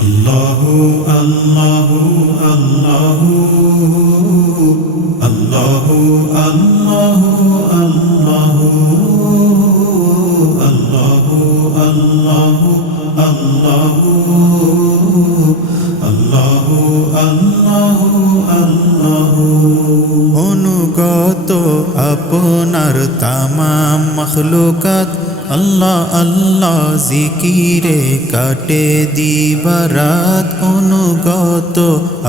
আল্লাহু আল্লাহু আল্লাহু আল্লাহু আল্লাহু আল্লাহু আল্লাহু আল্লাহু আল্লাহু আল্লাহু আল্লাহু আল্লাহু অনুগত আপনার তামাম মখলুকাত আল্লাহ আল্লাহ জিকিরে কাটে দিবারাত অনুগত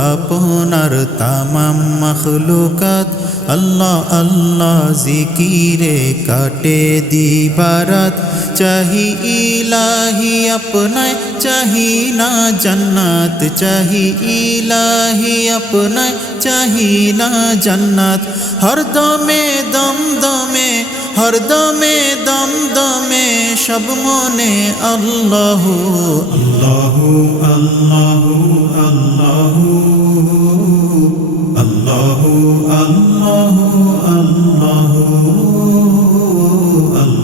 আপনার তামাম মখলুকাত আল্লাহ আল্লাহ জিকিরে কাটে দিবারাত চাহি ইলাহি আপনায় চাহি না জান্নাত চাহি ইলাহি আপনায় চাহি না জান্নাত হরদমে দমদমে হরদমে দমদমে সব মনে আল্লাহু আল্লাহু আল্লাহু আল্লাহু আল্লাহু আল্লাহু আল্লাহু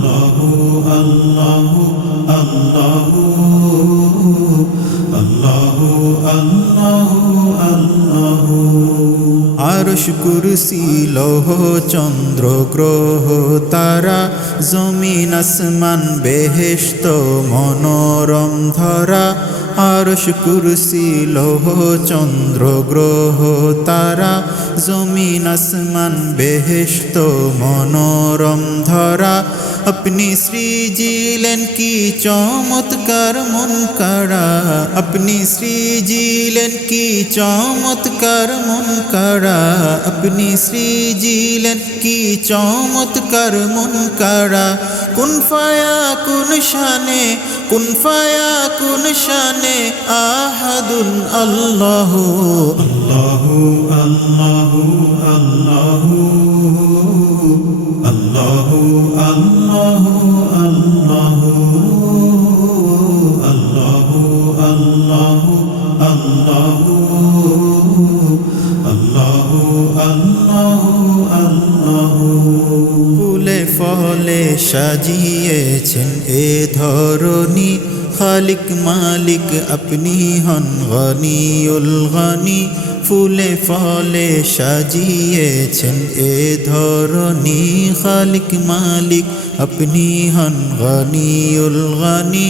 আল্লাহু আল্লাহু আল্লাহু আল্লাহু আল্লাহু আল্লাহু আরশ কুরসি লৌহ চন্দ্র গ্রহ তারা জমিন আসমান বেহেশত মনোরম ধরা আরশ কুরসি লৌহ চন্দ্র গ্রহ তারা জমিন আসমান বেহেশত মনোরম ধরা अपनी सृजिलेन की चमत्कार मन करा अपनी सृजिलेन की चमत्कार मन करा अपनी सृजिलेन की चमत्कार मन करा कुन फाया कुन शाने आहदुन अल्लाहु अल्लाहु अल्लाहु अल्लाहु अल्लाहु अल्लाहु अल्लाहु अल्लाहु अल्लाहु अल्लाहु अल्लाहु अल्लाहु अल्लाहु फूले फले সাজিয়েছেন এ ধরণী খালিক মালিক আপনি হন গনিউল গনি ফুলে ফলে সাজিয়েছেন এ ধরণী খালিক মালিক আপনি হন গনিউল গনি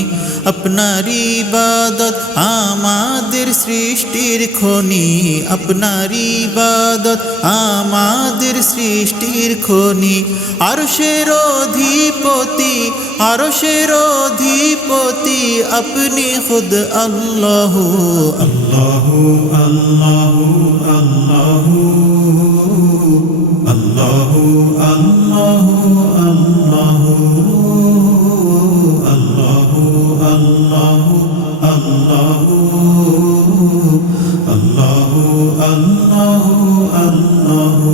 আপনার ইবাদত আমাদের সৃষ্টির খনি আপনার ইবাদত আমাদের সৃষ্টির খনি আরশের অধিপতি আপনি খুদ আল্লাহু আল্লাহু আল্লাহু আল্লাহু আল্লাহু আল্লাহু আল্লাহু আল্লাহু আল্লাহু আল্লাহু আল্লাহু আল্লাহু আল্লাহু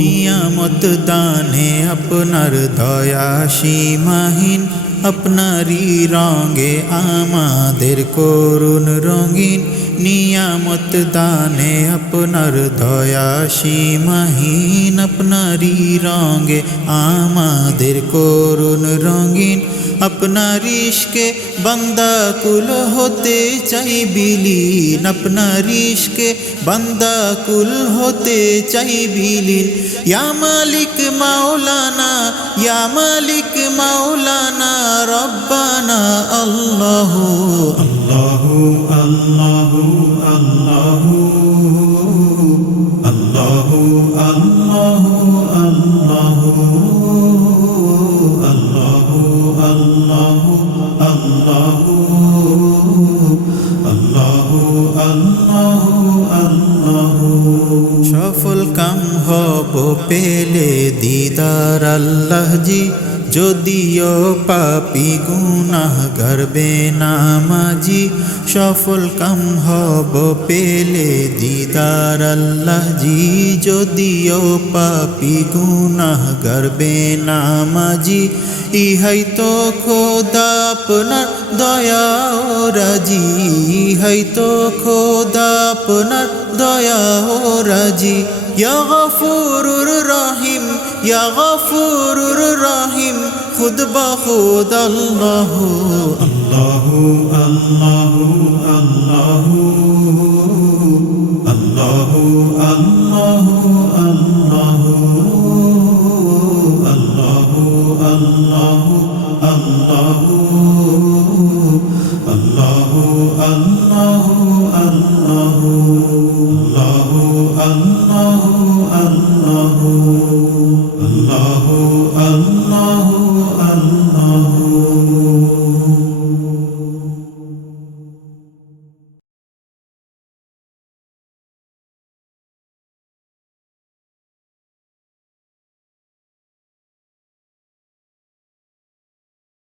নিয়ামত দানে আপনার দয়া সীমাহীন আপনারই রঙে আমাদের করুণ রঙিন নিয়ামত দানে আপনার দয়া সীমাহীন আপনারই রঙে আমাদের করুণ রঙিন আপনার ইশকে বান্দা কুল হতে চাই বিলীন আপনার ইশকে বান্দা কুল হতে চাই বিলীন ইয়া মালিক মাওলানা রব্বানা আল্লাহু আল্লাহু আল্লাহু আল্লাহু আল্লাহু আল্লাহু আল্লাহু আল্লাহু আল্লাহু আল্লাহু আল্লাহু আল্লাহু আল্লাহু সফল কাম হব পেলে দিদার আল্লাহ জি যদিও পাপী গুনাহগার বেনামাজি সফল কাম হব পেলে দিদার আল্লাহ জি যদিও পাপী গুনাহগার বেনামাজি ইহাই তো খোদা আপনার দয়া ও রাজি ইহাই তো খোদা আপনার দয়া ও রাজি ইয়া গফুরুর রহিম ইয়া গফুরুর রহিম খুদ বখুদ আল্লাহু আল্লাহু আল্লাহু আল্লাহু আল্লাহু আল্লাহু